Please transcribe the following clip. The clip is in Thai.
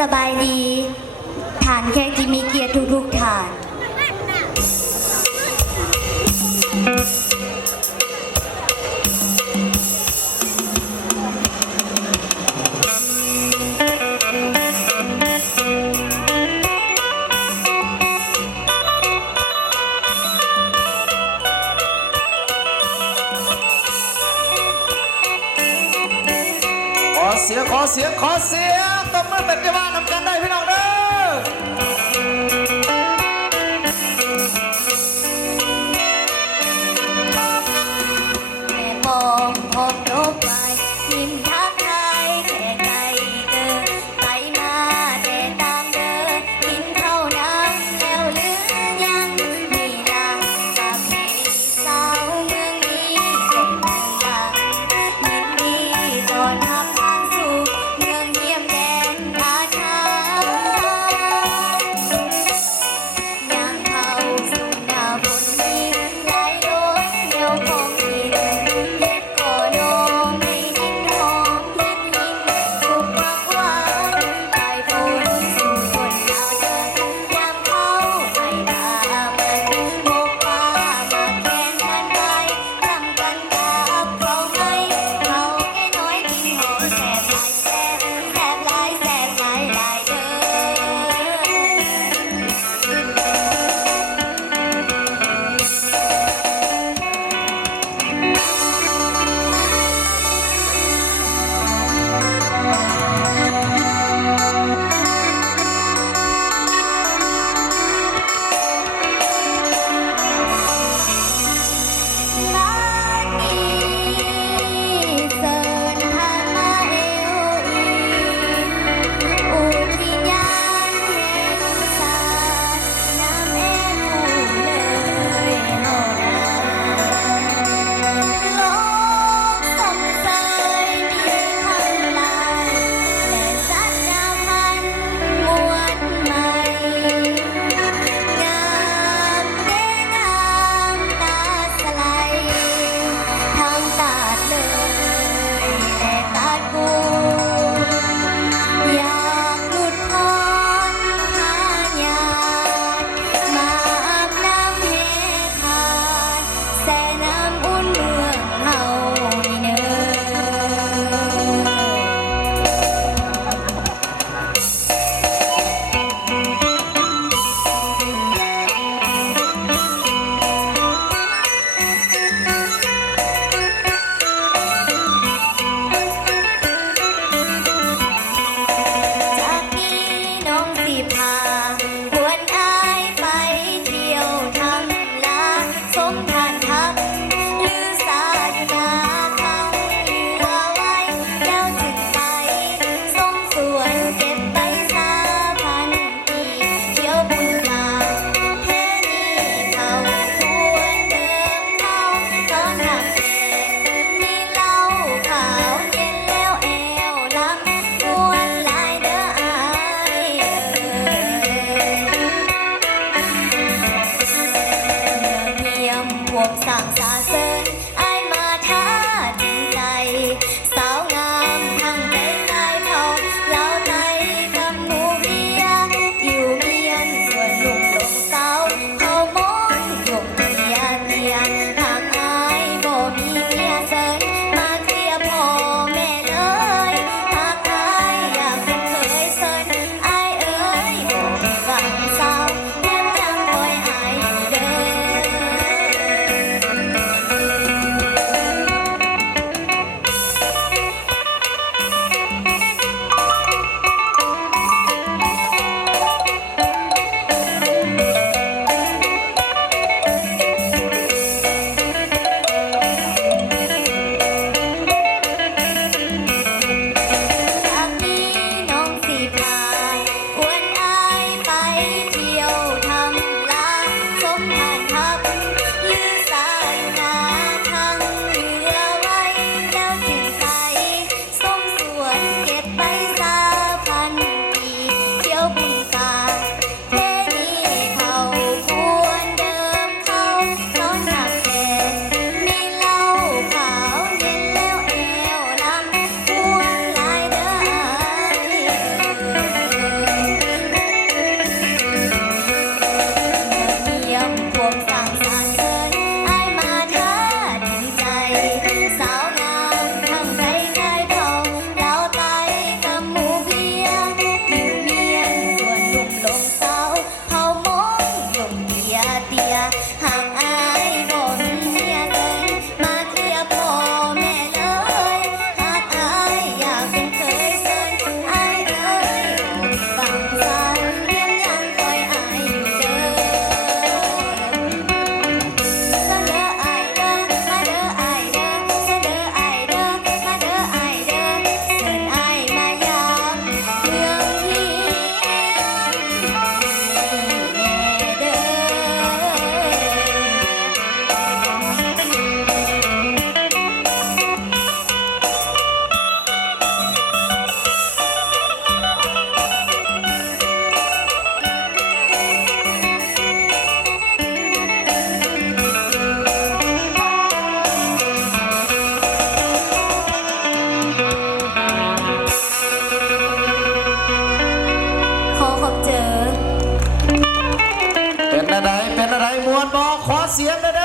สบายดีฐานแขกที่มีเกียรติทุกฐานขอเสียงตบมือเป็นจังหวะนำกันได้พี่น้องเด้อแม่มองพบโลกไปทิมทักทายแค่ไกลเดินไปมาแต่ตามเดินกินเท่าน้ำแล้วหรือยังมีลากับเพสาวเมืองนี้เป็นเมืองลายินดีต้อนรับทางสู่เมืองเยี่ยมแดนอาชายังเข้าสู่หน้าฝนนี้หลายโลกเดียวของดินเล็ดก่อโดมให้ดินหอมเย็นยิ่งสุขมากหวานปลายฝนสู่คนหนาวเดินยามเข้าไปดามันโมกฟ้ามาแข่งกันไปทำกันกับเขาให้เขาแค่น้อยกินหอมแสบหลายแสบหลายแสบหลายหลายเด้บ้านนี้เสิร์นผ่านมาเอวอีอุทยานแห่งชาติน้ำเอ็มผู้เลยเฮานาโลกสงสัยมีพันลายและสัตว์นาพันธุ์มวลใหม่ งามเด้งามตาสลายทางตาดเลยและตาดกูอยากหลุดพ้นหายากมาอาบน้ำให้ขาดแส่น้ำอุ่นเมืองเฮานี่เด้จากนี้น้องสิพาหวนอายไปเที่ยวทำลาสมทานทักหรือสาอยู่นาคำเหลือไว้แล้วจึงไปส่งสวนเก็บใบชาพันปีเที่ยวบุญมาแค่นี้เขาควรเดิมเข้าตอนทำแดงมีเหล้าขาวเย็นแล้วแอวลำชวนหลายเด้ออายเงียมพวกสั่งสาเสริญอายมาท้าจริงใจสาวงามทั้งใจกายเท่าเหล่าไทยกับหมูเบียอยู่เมียนส่วนลุงลงสาวเขามอนยกเมียเมียทางอายบ่มีเมียเสิร์มาเคลียร์พ่อแม่เลยหากอายอยากเป็นเคยเสิร์อายเอ้ยบ่มีหวังสาวแนมจังคอยอายเด้อ เสียงเด้อ